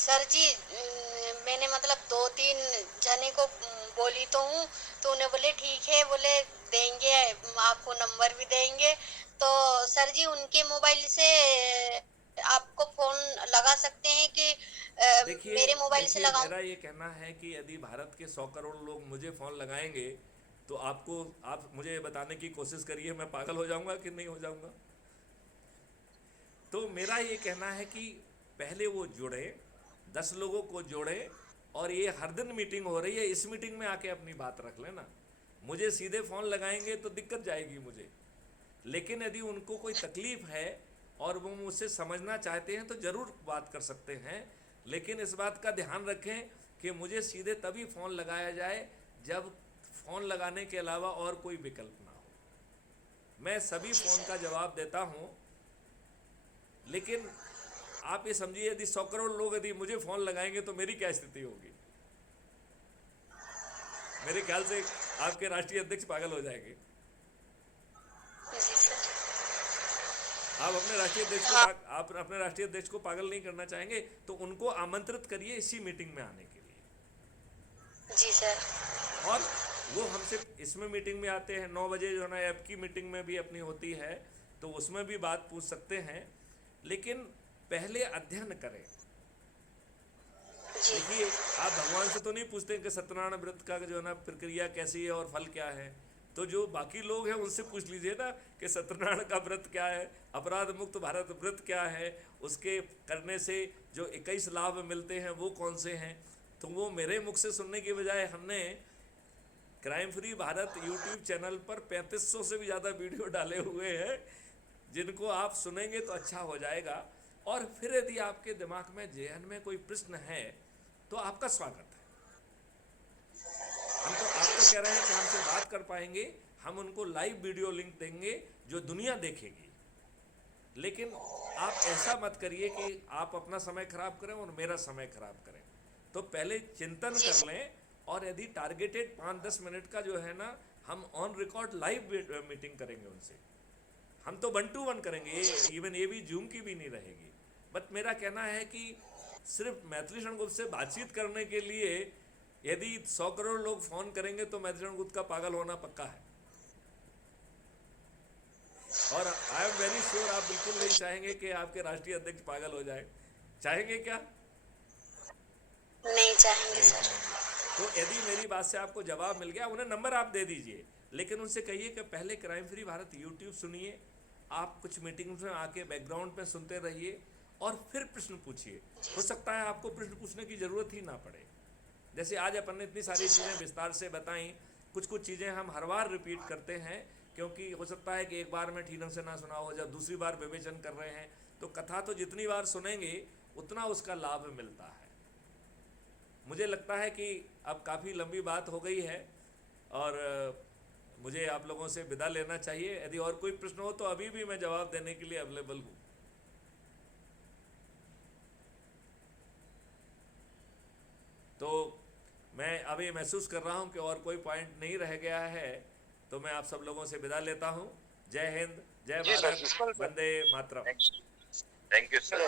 Sir जी मैंने मतलब दो तीन जने को बोली तो हूँ, तो उन्हें बोले ठीक है, बोले देंगे, आपको नंबर भी देंगे। तो सर जी उनके मोबाइल से आपको फोन लगा सकते हैं कि देखिए मेरे मोबाइल से देखिए लगाऊं? मेरा ये कहना है कि यदि भारत के 100 करोड़ लोग मुझे फ़ोन लगाएंगे तो आप मुझे ये बताने की कोशिश करिए मैं पागल हो जाऊंगा कि नहीं हो जाऊंगा। तो मेरा ये कहना है कि पहले वो जुड़े, 10 लोगों को जोड़े, और ये हर दिन मीटिंग हो रही है, इस मीटिंग में आके अपनी बात रख लेना। मुझे सीधे फ़ोन लगाएंगे तो दिक्कत जाएगी मुझे, लेकिन यदि उनको कोई तकलीफ़ है और वो मुझसे समझना चाहते हैं तो ज़रूर बात कर सकते हैं। लेकिन इस बात का ध्यान रखें कि मुझे सीधे तभी फ़ोन लगाया जाए जब फ़ोन लगाने के अलावा और कोई विकल्प ना हो। मैं सभी जी फ़ोन सर। का जवाब देता हूँ, लेकिन आप ये समझिए यदि 100 करोड़ लोग यदि मुझे फ़ोन लगाएंगे तो मेरी क्या स्थिति होगी। मेरे ख्याल से आपके राष्ट्रीय अध्यक्ष पागल हो जाएंगे। जी सर। हाँ। आप अपने राष्ट्रीय अध्यक्ष को पागल नहीं करना चाहेंगे तो उनको आमंत्रित करिए इसी मीटिंग में आने के लिए। जी सर। और वो हमसे इसमें मीटिंग में आते हैं 9 बजे, जो है ना ऐप की मीटिंग में भी अपनी होती है, तो उसमें भी बात पूछ सकते हैं। लेकिन पहले अध्ययन करें। जी। देखिए, आप भगवान से तो नहीं पूछते कि सत्यनारायण व्रत का जो है ना प्रक्रिया कैसी है और फल क्या है। तो जो बाकी लोग हैं उनसे पूछ लीजिए ना कि सत्यनारायण का व्रत क्या है, अपराध मुक्त भारत व्रत क्या है, उसके करने से जो 21 लाभ मिलते हैं वो कौन से हैं। तो वो मेरे मुख से सुनने की बजाय हमने crime free Bharat YouTube channel पर 3500 से भी ज़्यादा वीडियो डाले हुए हैं, जिनको आप सुनेंगे तो अच्छा हो जाएगा। और फिर यदि आपके दिमाग में जहन में कोई प्रश्न है तो आपका स्वागत है। आप तो कह रहे हैं कि हमसे बात कर पाएंगे, हम उनको लाइव वीडियो लिंक देंगे जो दुनिया देखेगी। लेकिन आप ऐसा मत करिए कि आप अपना समय खराब करें और मेरा समय खराब करें। तो पहले चिंतन जी कर सर। लें, और यदि टारगेटेड 5-10 मिनट का जो है ना, हम ऑन रिकॉर्ड लाइव मीटिंग करेंगे उनसे। हम तो 1-to-1 करेंगे, जी ये सर। इवन ये भी जूम की भी नहीं रहेगी। बट मेरा कहना है कि सिर्फ मैथिली शरणगुप्त से बातचीत करने के लिए यदि 100 करोड़ लोग फ़ोन करेंगे तो मैथिली शरणगुप्त का पागल होना पक्का है। और आई एम वेरी श्योर आप बिल्कुल नहीं चाहेंगे कि आपके राष्ट्रीय अध्यक्ष पागल हो जाए। चाहेंगे क्या? नहीं चाहेंगे नहीं सर। चाहेंगे। तो यदि मेरी बात से आपको जवाब मिल गया, उन्हें नंबर आप दे दीजिए, लेकिन उनसे कहिए कि पहले क्राइम फ्री भारत यूट्यूब सुनिए, आप कुछ मीटिंग्स में आके बैकग्राउंड में सुनते रहिए और फिर प्रश्न पूछिए। हो सकता है आपको प्रश्न पूछने की ज़रूरत ही ना पड़े। जैसे आज अपन ने इतनी जी सारी चीज़ें सर। विस्तार से बताई, कुछ कुछ चीज़ें हम हर बार रिपीट करते हैं, क्योंकि हो सकता है कि एक बार में ठीक ढंग से ना सुना हो, जब दूसरी बार विवेचन कर रहे हैं तो कथा तो जितनी बार सुनेंगे उतना उसका लाभ मिलता है। मुझे लगता है कि अब काफ़ी लंबी बात हो गई है और मुझे आप लोगों से विदा लेना चाहिए। यदि और कोई प्रश्न हो तो अभी भी मैं जवाब देने के लिए अवेलेबल हूँ। तो मैं अभी महसूस कर रहा हूँ कि और कोई पॉइंट नहीं रह गया है, तो मैं आप सब लोगों से विदा लेता हूँ। जय हिंद, जय जी सर, भारत, बिल्कुल sir. Vande Mataram. Thank you sir.